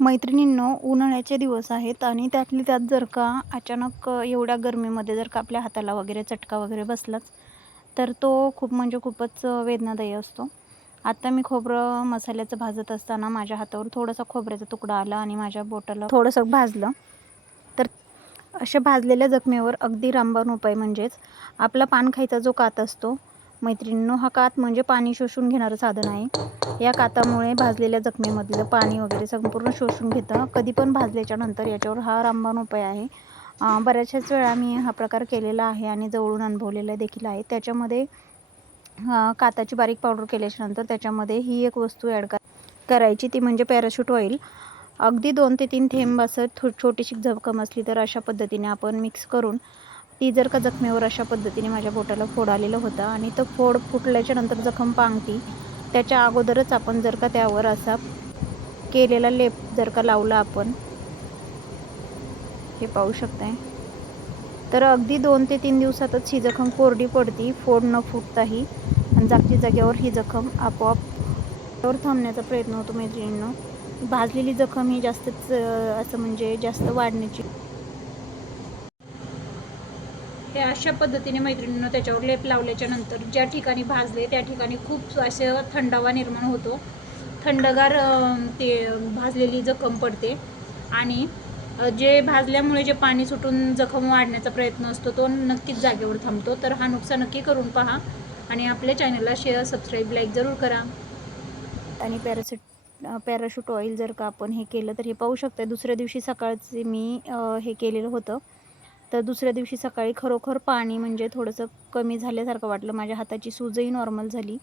मैत्रिणींनो, उन्हाळ्याचे दिवस आहेत आणि त्यातली त्यात जर का अचानक एवढ्या गरमीमध्ये जर का आपल्या हाताला वगैरे चटका वगैरे बसलाच तर तो खूप म्हणजे खूपच वेदनादायी असतो. आता मी खोबरं मसाल्याचं भाजत असताना माझ्या हातावर थोडासा खोबऱ्याचा तुकडा आला आणि माझ्या बोटाला थोडंसं भाजलं. तर अशा भाजलेल्या जखमेवर अगदी रामबाण उपाय म्हणजेच आपला पान खायचा जो कात असतो. मैत्रिणींनो, हा कात म्हणजे पाणी शोषून घेणारं साधन आहे. या कातामुळे भाजलेल्या जखमेमधलं पाणी वगैरे संपूर्ण शोषून घेतं. कधी पण भाजल्याच्या नंतर याच्यावर हा रामबाण उपाय आहे. बऱ्याचशाच वेळा मी हा प्रकार केलेला आहे आणि जवळून अनुभवलेला देखील आहे. त्याच्यामध्ये काताची बारीक पावडर केल्याच्यानंतर त्याच्यामध्ये ही एक वस्तू ॲड करायची, ती म्हणजे पॅराशूट ऑइल. अगदी 2 ते 3 थेंब असं छोटीशी जखम असली तर अशा पद्धतीने आपण मिक्स करून ती जर का जखमेवर अशा पद्धतीने माझ्या बोटाला फोड आलेलं होतं आणि तो फोड फुटल्याच्या नंतर जखम पांगती. त्याच्या अगोदरच आपण जर का त्यावर असा केलेला लेप जर का लावला आपण, हे पाहू शकताय, तर अगदी 2 ते 3 दिवसातच ही जखम कोरडी पडती, फोड न फुटताही, आणि जागच्या जागेवर ही जखम आपोआप थांबण्याचा प्रयत्न होतो. मैत्रिणींनो, भाजलेली जखम ही जास्तच असं म्हणजे जास्त वाढण्याची, हे अशा पद्धतीने मैत्रिणींनो त्याच्यावर लेप लावल्याच्या नंतर ज्या ठिकाणी भाजले त्या ठिकाणी खूप असं थंडावा निर्माण होतो. थंडगार ते भाजलेली जखम पडते आणि जे भाजल्यामुळे जे पाणी सुटून जखम वाढण्याचा प्रयत्न असतो तो नक्कीच जागेवर थांबतो. तर हा नुकसा नक्की करून पहा आणि आपल्या चॅनलला शेअर, सबस्क्राईब, लाईक जरूर करा. आणि पॅराशूट ऑइल जर का आपण हे केलं तर हे पाहू शकता. दुसऱ्या दिवशी सकाळचे मी हे केलेलं होतं. तर दुसऱ्या दिवशी सकाळी खरोखर पाणी म्हणजे थोडंसं कमी झाल्यासारखं वाटलं. माझ्या हाताची सूजही नॉर्मल झाली.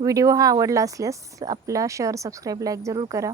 व्हिडिओ हा आवडला असल्यास आपला शेअर, सबस्क्राईब, लाईक जरूर करा.